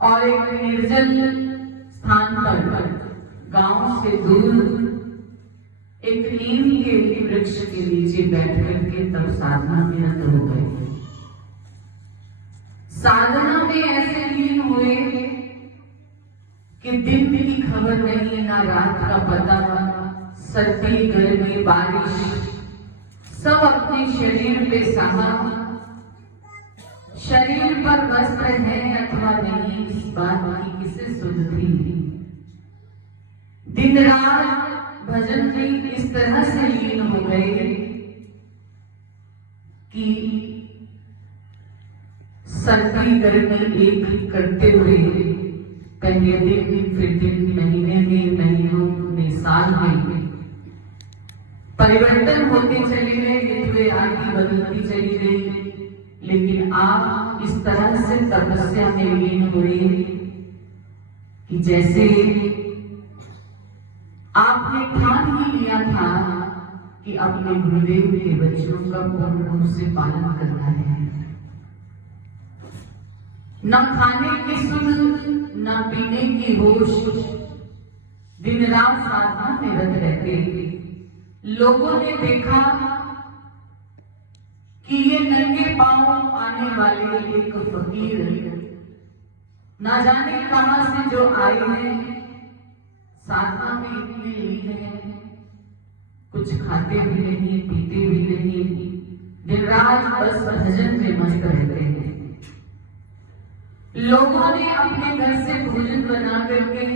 और एक निर्जल स्थान पर गांव से दूर एक नीम के वृक्ष के नीचे बैठ करके तब साधना में रत हो गए। साधना में ऐसे लीन हुए कि दिन की खबर नहीं, ना रात का पता, सर्दी गर्मी बारिश सब अपने शरीर पे सहा। शरीर पर वस्त्र है अथवा नहीं, इस बात की किसे सुध थी। दिन रात भजन में इस तरह से लीन हो गए कि सर्दी गर्मी एक करते हुए पहले दिन फिर दिन, महीने में, महीनों में, साल में परिवर्तन होते चले गए, ऋतुएं आदि बदलती चली गई। लेकिन आप इस तरह से तपस्या में लीन हुए कि जैसे आपने ठान ही लिया था कि अपने गुरुदेव के बच्चों का पूर्ण रूप से पालन करना है। न खाने की सुध, न पीने की होश, दिन रात साधना में रत रहते। लोगों ने देखा कि ये नंगे पांव आने वाले एक फकीर ना जाने कहां से जो आए हैं, साधना में इतने लीन हैं, कुछ खाते भी नहीं, पीते भी नहीं, दिन रात बस भजन में मस्त रहते हैं। लोगों ने अपने घर से भोजन बना करके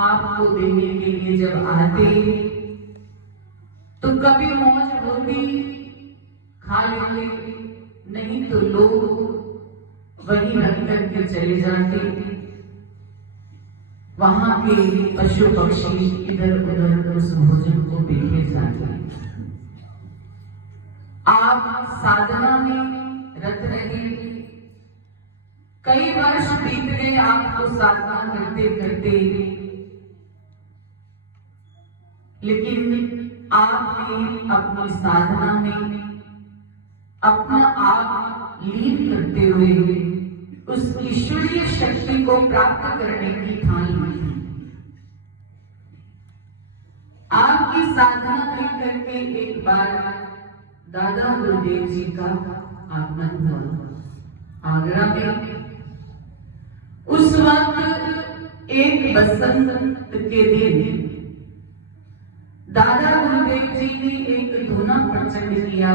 आपको देने के लिए जब आते तो कभी मौज होती खा लेते, नहीं तो लोग वही रख करके चले जाते। वहां के पशु पक्षी इधर उधर उस भोजन को बिखेर जाते। आप साधना में रत रहे, कई वर्ष बीत गए आपको साधना करते करते, लेकिन आपने अपनी साधना में अपना आप लीन करते हुए उस ईश्वरीय शक्ति को प्राप्त करने की ठान ली। आपकी साधना देख करके एक बार दादा गुरुदेव जी का आगमन हुआ आगरा में। उस वक्त एक बसंत के दिन दादा गुरुदेव जी ने एक धुना प्रचंड किया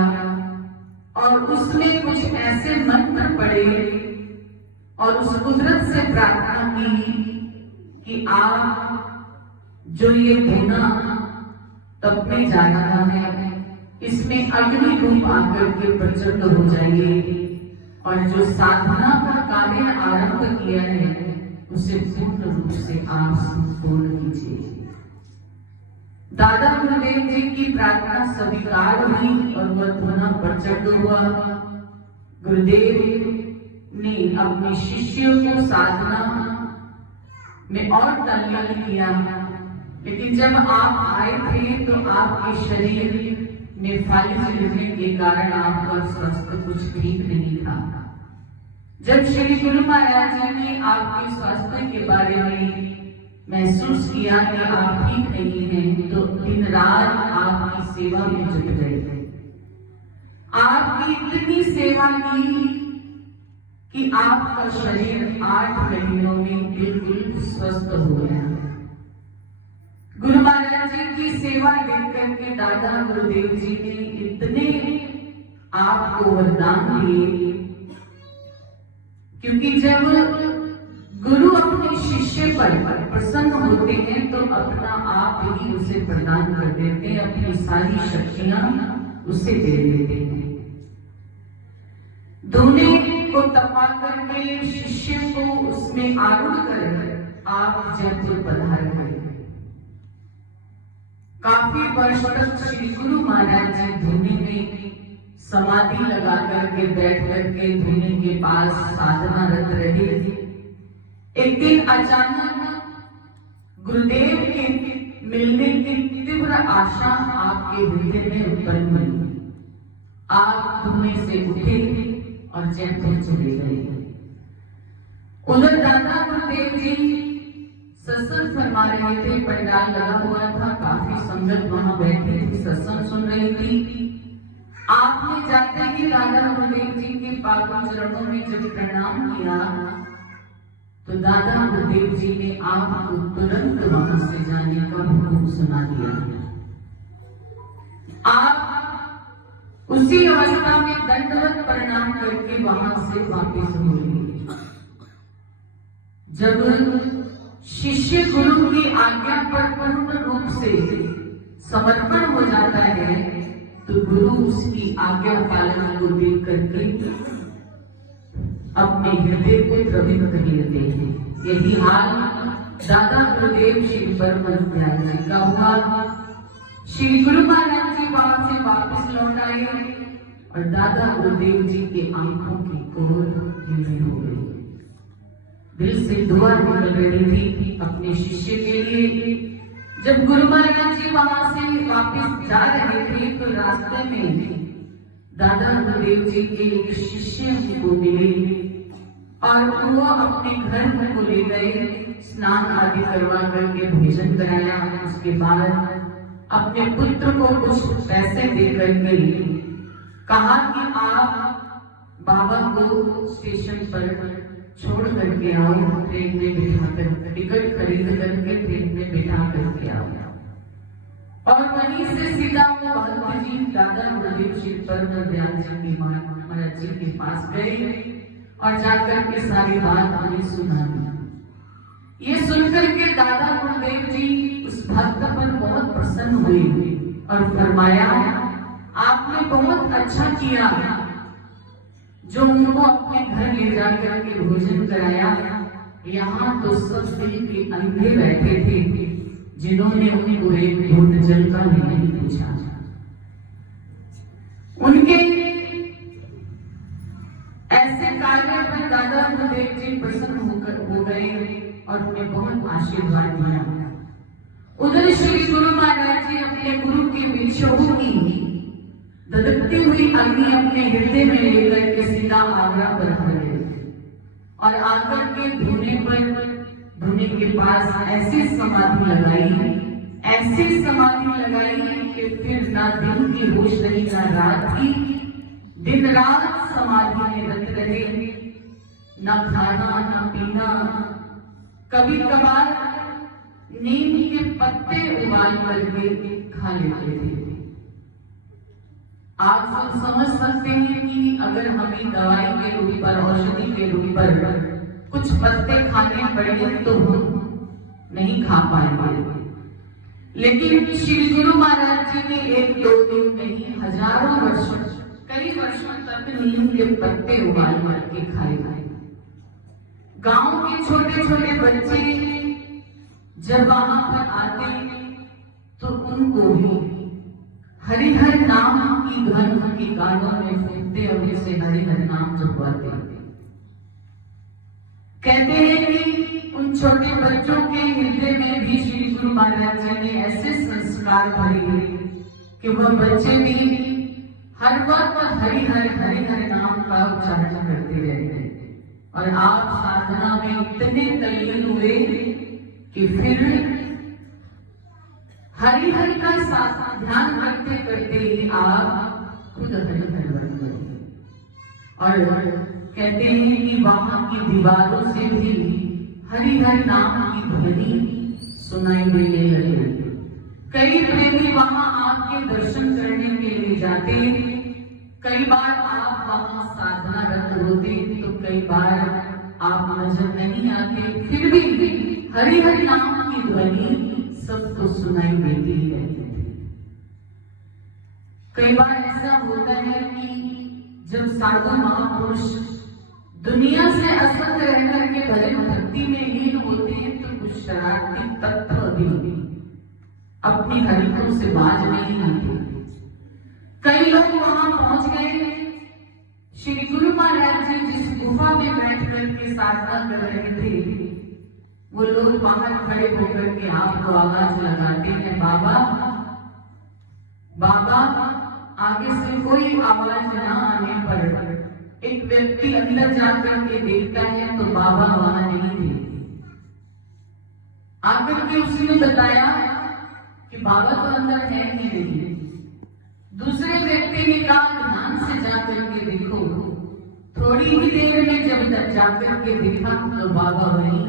और उसमें कुछ ऐसे मंत्र पढ़े और उस कुदरत से प्रार्थना की कि आप जो ये धुना तपने जा रहा है, इसमें अग्नि रूप आकर के प्रचंड हो जाइए और जो साधना का कार्य आरंभ किया है उसे पूर्ण रूप से आप संपूर्ण कीजिए। दादा गुरुदेव जी की प्रार्थना स्वीकार हुई और वह धुना प्रचंड हुआ। गुरुदेव ने अपने शिष्यों को साधना में और तल्लीन किया, लेकिन जब आप आए थे तो आपके शरीर में फालिज गिरने के कारण आपका स्वास्थ्य कुछ ठीक नहीं था। जब श्री गुरु महाराज जी ने आपके स्वास्थ्य के बारे में महसूस किया कि आप ठीक नहीं हैं, तो दिन रात आपकी सेवा में जुट गए। आपकी इतनी सेवा की कि आपका शरीर 8 महीनों में बिल्कुल स्वस्थ हो गया। गुरु महाराज जी की सेवा देख करके दादा गुरुदेव जी ने इतने आपको वरदान दिए, क्योंकि जब गुरु अपने शिष्य पर प्रसन्न होते हैं तो अपना आप ही उसे प्रदान कर देते हैं, अपनी सारी शक्तियां उसे दे देते हैं। धुने को तपा करके शिष्य को उसमें आरूढ़ कर आप जयपुर पधार गए। काफी वर्ष तक श्री गुरु महाराज जी धुने में समाधि लगा करके बैठ करके धुने के पास साधनारत रहे। एक दिन अचानक गुरुदेव के मिलने की तीव्र आशा आपके हृदय में उत्पन्न हुई। आप धुने से उठे और जयपुर चले गए। उधर दादा गुरुदेव जी सत्संग फरमा रहे थे, पंडाल लगा हुआ था, काफी संगत वहां बैठी थी, सत्संग सुन रही थी। आपने जाते ही दादा गुरुदेव जी के पावन चरणों में जब प्रणाम किया तो दादा गुरुदेव जी ने आपको तुरंत वहां से जाने का हुक्म सुना दिया। आप उसी अवस्था में दंडवत प्रणाम करके वहां से वापस हो गए। जब शिष्य गुरु की आज्ञा पर पूर्ण रूप से समर्पण हो जाता है तो गुरु उसकी आज्ञा पालन को देख करके अपने हृदय को द्रवित कर लेते हैं। यही हाल दादा गुरुदेव श्री परम दयाल जी का हुआ। श्री गुरु महाराज जी वहां से वापस लौट आए और दादा गुरुदेव जी के आंखों की कोर ढीली हो गई। दिल से दुआ निकल रही थी अपने शिष्य के लिए। जब गुरु महाराज जी वहां से वापस जा रहे थे तो रास्ते में दादा गुरुदेव जी के एक शिष्य को मिले और वो अपने घर को ले गए, स्नान आदि करवा करके भोजन कराया। उसके बाद अपने पुत्र को कुछ पैसे दे करके कहा कि आप बाबा को स्टेशन पर छोड़ करके आओ, ट्रेन में बिठा कर, टिकट खरीद करके ट्रेन में बिठा करके आओ। और वहीं से सीधा वो भक्त जी दादा गुरुदेव श्री परम दयाल जी की महाराज जी के पास गए और जाकर के सारी बात उन्हें सुना दी। ये सुनकर के दादा गुरुदेव जी उस भक्त पर बहुत प्रसन्न हुए और फरमाया, आपने बहुत अच्छा किया जो उनको अपने घर ले जाकर के भोजन कराया। यहाँ तो सब दिल के अंधे बैठे थे जिन्होंने उनको एक घूंट जल का भी नहीं पूछा। उनके ऐसे कार्य पर दादा गुरुदेव जी प्रसन्न हो गए और उन्हें बहुत आशीर्वाद दिया। उधर श्री गुरु महाराज जी अपने गुरु के विक्षोभों की धधकती हुई अग्नि अपने हृदय में लेकर के सीधा आगरा पर आ गए और आकर के धोने के पास ऐसी समाधि लगाई कि फिर ना दिन की होश रही ना रात की, दिन रात समाधि में रत रहे, ना खाना ना पीना, कभी कभार नीम के पत्ते उबाल करके खा लेते थे। आप सब समझ सकते हैं कि अगर हमें दवाई के रूप पर, औषधि के रूप पर कुछ पत्ते खाने पड़े तो हम नहीं खा पाएंगे, लेकिन श्री गुरु महाराज जी ने एक दो दिन नहीं हजारों वर्ष, कई वर्षों तक नीम के पत्ते उबाल करके खाए। गांव के छोटे छोटे बच्चे जब वहां पर आते तो उनको भी हरिहर नाम की ध्वनि उनके कानों में फूंकते और उनसे हरिहर नाम जपवाते। कहते हैं कि उन छोटे बच्चों के हृदय में भी श्री गुरु महाराज जी ने ऐसे संस्कार भरे कि वह बच्चे भी हर वक्त हरिहर हरिहर नाम का उच्चारण करते रहते और आप साधना में इतने तल्लीन हुए कि फिर हरिहर का ध्यान करते करते ही आप खुद हरिहर बन गए। और कहते हैं कि वहां की दीवारों से भी हरिहर नाम की ध्वनि सुनाई देने लगी। कई प्रेमी वहां आपके दर्शन करने के लिए जाते, कई बार आप वहां साधना रत होते तो कई बार आप नजर नहीं आते, फिर भी हरिहर नाम की ध्वनि सबको सुनाई देती है। कई बार ऐसा होता है कि जब साधु महापुरुष दुनिया से असंग रहकर के भले भक्ति में लीन होते हैं तो कुछ शरारती तत्व भी अपनी हरिकों से बाज नहीं आते। कई लोग वहां पहुंच गए, श्री गुरु महाराज जी जिस गुफा में बैठ करके साधना कर रहे थे वो लोग बाहर खड़े होकर के आपको आवाज लगाते हैं, बाबा बाबा। आगे से कोई आवाज ना आने पर एक व्यक्ति अंदर जाकर के देखता है तो बाबा वहां नहीं थे। आकर के उसने बताया कि बाबा तो अंदर है ही नहीं। दूसरे व्यक्ति ने कहा ध्यान से जाकर के देखो। थोड़ी ही देर में जब तक जाकर के देखा तो बाबा वहीं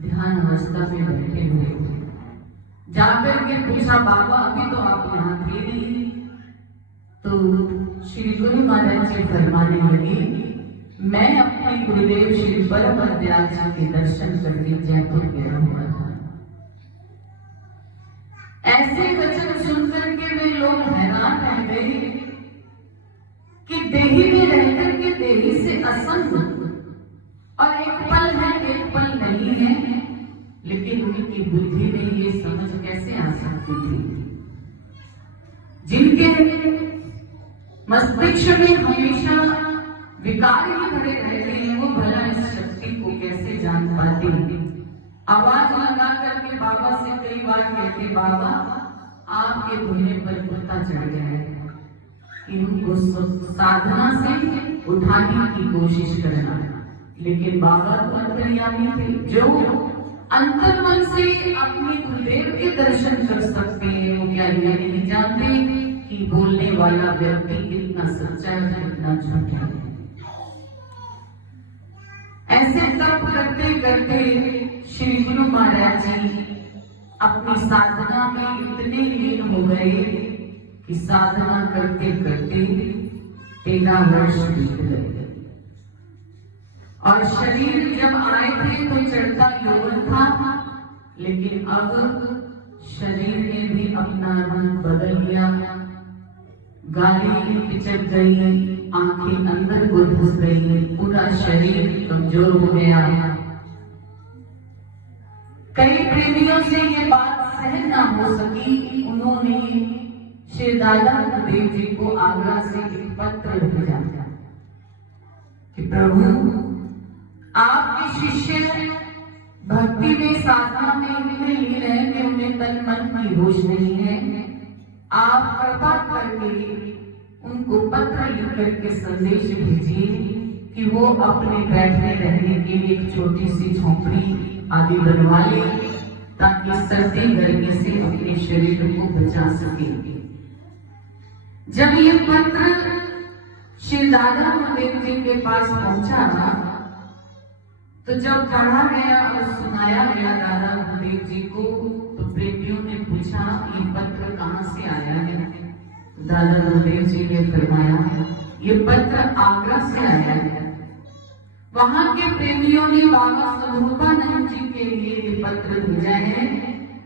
ध्यान अवस्था में बैठे हुए थे। जाकर के पूछा बाबा अभी तो आप यहाँ थे नहीं। तो श्री गुरु महाराज जी फरमाने लगे मैं अपने गुरुदेव श्री परमहंस जी के दर्शन करके जयपुर गया हुआ था। ऐसे वचन सुनकर के वे लोग हैरान रह गए कि देही में रहकर के देही से असंग और एक पल है एक पल नहीं है। लेकिन उनकी बुद्धि में ये समझ कैसे आ सकती थी? जिनके मस्तिष्क में हमेशा विकार ही भरे रहते हैं वो भला इस शक्ति को कैसे जान पाते? आवाज लगा करके बाबा से कई बार कहते बाबा आपके बोलने पर कुत्ता चढ़ गया है कि उनको साधना से उठाने की कोशिश करना। लेकिन बाबा तो अंतर्यामी थे जो अंतर्मन से अपने गुरुदेव के दर्शन कर सकते हैं। वो क्या ये नहीं जानते कि बोलने वाला व्यक्ति कितना सच्चा है कितना झूठा है। ऐसे तप करते करते श्री गुरु महाराज जी अपनी साधना में इतने लीन हो गए कि साधना करते करते 13 वर्ष बीत गए। और शरीर जब आए थे तो चढ़ता यौवन था, लेकिन अब शरीर ने भी अपना रंग बदल लिया। गाली पिचक गई, आंखें अंदर को घुस गई, पूरा शरीर कमजोर हो गया। कई प्रेमियों से ये बात सहन ना हो सकी। उन्होंने श्री दादा गुरुदेव जी को आगरा से एक पत्र भेजा कि प्रभु आपके शिष्य भक्ति में साधना में इतने लीन है कि उन्हें तन मन की होश नहीं है। आप कृपा करके उनको पत्र लिख करके संदेश भेजिए कि वो अपने बैठने रहने के लिए एक छोटी सी झोपड़ी आदि बनवा ले ताकि सर्दी गर्मी से अपने शरीर को बचा सके। जब ये पत्र श्री दादा गुरुदेव जी के पास पहुंचा तो जब पढ़ा गया और सुनाया गया दादा गुरुदेव जी को तो प्रेमियों ने पूछा ये पत्र कहाँ से आया है? दादा गुरुदेव जी ने फरमाया ये पत्र आगरा से आया है। वहां के प्रेमियों ने बाबा स्वरूपानंद जी के लिए ये पत्र भेजा है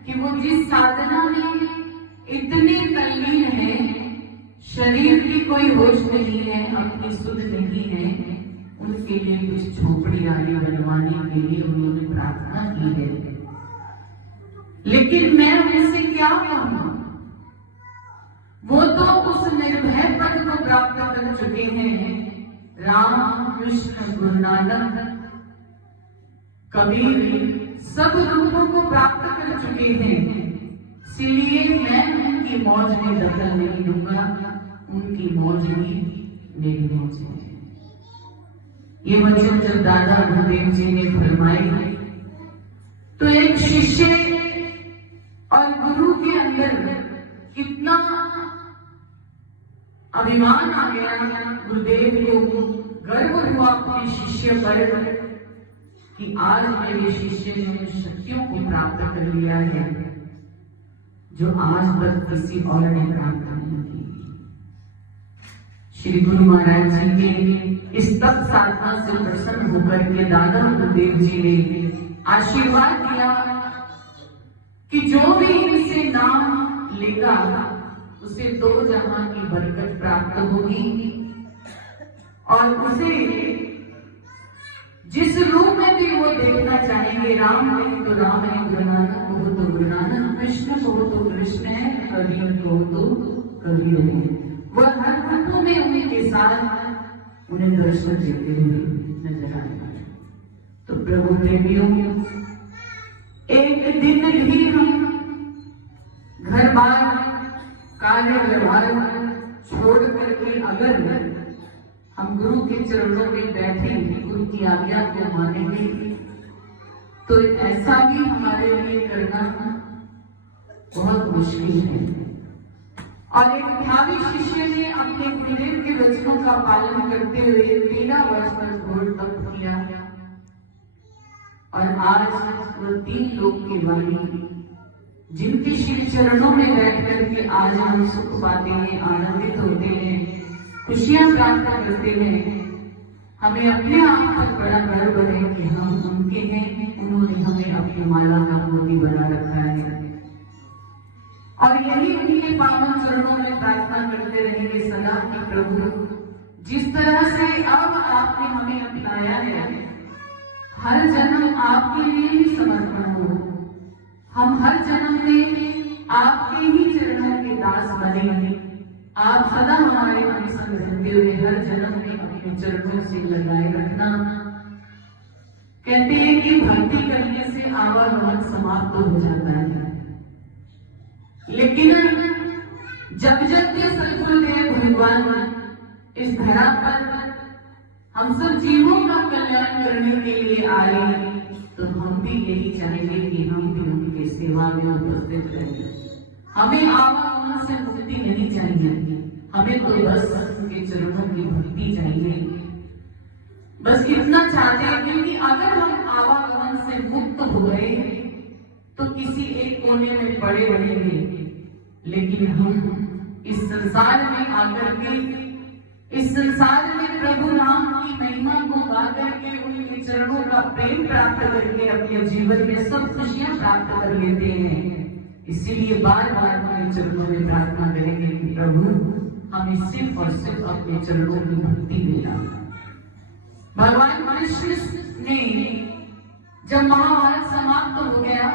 कि वो जिस साधना में इतने तल्लीन है, शरीर की कोई होश नहीं है, अपनी सुध नहीं है, उनके लिए कुछ झोपड़ी आदि बनवाने के लिए उन्होंने प्रार्थना की है। लेकिन मैं उनसे क्या कहूं? वो तो उस निर्भय पद को प्राप्त कर चुके हैं। राम कृष्ण गुरु नानक कबीर सब रूपों को प्राप्त कर चुके हैं। इसलिए मैं उनकी मौज में दखल नहीं दूंगा, उनकी मौज ही मेरी मौज है। ये वचन जब दादा गुरुदेव जी ने फरमाए तो एक शिष्य और गुरु के अंदर कितना अभिमान आ गया। गुरुदेव को गर्व हुआ अपने शिष्य पर कि आज मेरे शिष्य ने उन शक्तियों को प्राप्त कर लिया है जो आज तक किसी और ने प्राप्त नहीं की। श्री गुरु महाराज जी ने इस तप साधना से प्रसन्न होकर के दादा गुरुदेव जी ने आशीर्वाद दिया कि जो भी इनसे नाम लेगा उसे 2 जहां की बरकत प्राप्त होगी और उसे जिस रूप में भी वो देखना चाहेंगे, राम है तो राम है, गुरु नानक हो तो गुरु नानक, कृष्ण हो तो कृष्ण है, कबीर हो तो कबीर है, वह हर रूपों में उनके साथ उन्हें दर्शन देते हुए नजर आएगा। तो प्रभु प्रेमियों, एक दिन भी हम घर बार कार्य व्यवहार छोड़ करके अगर हम गुरु के चरणों में बैठे उनकी आज्ञा को मानेंगे, तो ऐसा भी हमारे लिए करना बहुत मुश्किल है। और एक भावी शिष्य ने अपने गुरुदेव के वचनों का पालन करते हुए 13 वर्ष तक घोर तप किया, और आज वो 3 लोक के वाली जिनके श्री चरणों में बैठ करके आज हम सुख पाते हैं, आनंदित होते हैं, खुशियां प्राप्त करते हैं, हमें अपने आप पर बड़ा गर्व है कि हम उनके हैं। उन्होंने हमें अपनी माला का मोती बना रखा है, और यही उनके पावन चरणों में प्रार्थना करते रहेंगे सदा कि प्रभु जिस तरह से अब आपने हमें अपनाया है, हर जन्म आपके लिए ही समर्पण हो। हम हर जन्म में आपके ही चरणों के दास बने। आप सदा हमारे मन संग रहते हुए हर जन्म में अपने चरणों से लगाए रखना। कहते हैं कि भक्ति करने से आवागमन समाप्त हो जाता है, लेकिन जब जब ये सद्गुरुदेव भगवान इस धरा पर हम सब जीवों का कल्याण करने के लिए आए, तो हम भी यही चाहेंगे कि हम भी उनकी सेवा में उपस्थित रहें। हमें आवागमन से मुक्ति नहीं चाहिए, हमें तो बस उनके चरणों की भक्ति चाहिए। बस इतना चाहते हैं, क्योंकि अगर हम आवागमन से मुक्त हो गए तो किसी एक कोने में पड़े रहेंगे, लेकिन हम इस संसार में आकर के इस संसार में प्रभु नाम की महिमा को गा करके उनके चरणों का प्रेम प्राप्त करके अपने जीवन में सब खुशियां प्राप्त कर लेते हैं। इसीलिए बार बार अपने चरणों में प्रार्थना करेंगे कि प्रभु हमें सिर्फ और सिर्फ अपने चरणों की भक्ति देना। भगवान कृष्ण ने जब महाभारत समाप्त हो गया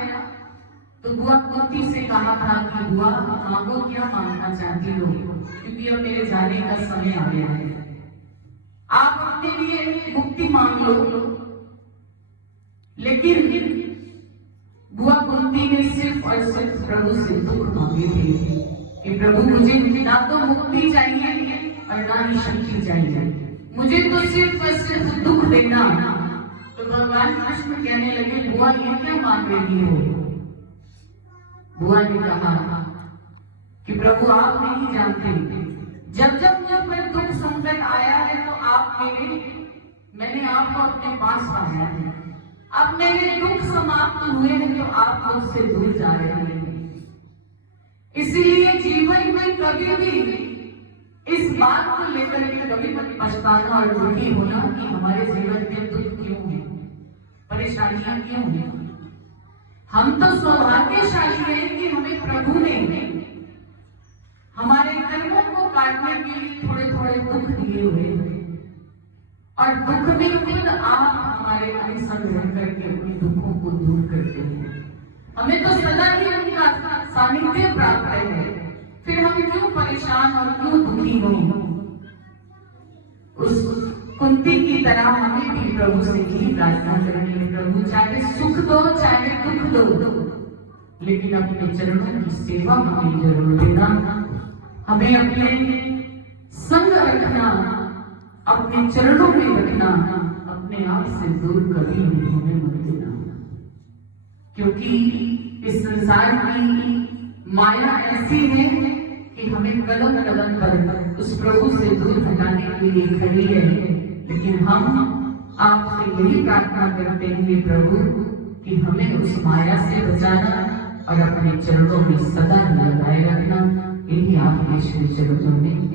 तो बुआ कुंती से कहा था कि बुआ मांगो, क्या मांगना चाहती हो, क्योंकि अब मेरे जाने का समय आ गया है, आप अपने लिए मुक्ति मांग लो। लेकिन बुआ कुंती ने सिर्फ और सिर्फ प्रभु से दुख मांगे थे कि प्रभु मुझे ना तो मुक्ति चाहिए और ना ही शक्ति चाहिए, मुझे तो सिर्फ और सिर्फ दुख देना। तो भगवान कृष्ण कहने लगे, बुआ ये क्या मांग रही हो? बुआ ने कहा कि प्रभु आप नहीं जानते, जब जब मुझ पर दुख संकट आया है तो मैंने आपको अपने पास पाया है। अब मेरे दुख समाप्त हुए हैं तो आप मुझसे दूर जा रहे हैं। इसीलिए जीवन में कभी भी इस बात को लेकर के कभी मत पछताना और दुखी होना कि हमारे जीवन में दुख क्यों है, परेशानियां क्यों है। हम तो सौभाग्यशाली हैं कि हमें प्रभु ने हमारे कर्मों को काटने के लिए थोड़े थोड़े दुख दिए हुए हैं, और दुख में खुद आप हमारे संग रह करके अपने दुखों को दूर करते हैं। हमें तो सदा ही उनका सानिध्य प्राप्त है, फिर हम क्यों परेशान और क्यों दुखी हो। उस कुंती की तरह हमें भी प्रभु से ही प्रार्थना करनी है, प्रभु चाहे सुख दो चाहे दुख दो, लेकिन अपने चरणों की सेवा हमें जरूर देना। हमें अपने संग रखना, अपने चरणों में रखना, अपने आप से दूर कभी हमें मत देना, क्योंकि इस संसार की माया ऐसी है कि हमें कदम कदम पर उस प्रभु से दूर हटाने के लिए खड़ी है। लेकिन हम आपसे यही प्रार्थना करते हैं प्रभु कि हमें उस माया से बचाना और अपने चरणों में सदा लगाए रखना। यही आपके श्री चरणों में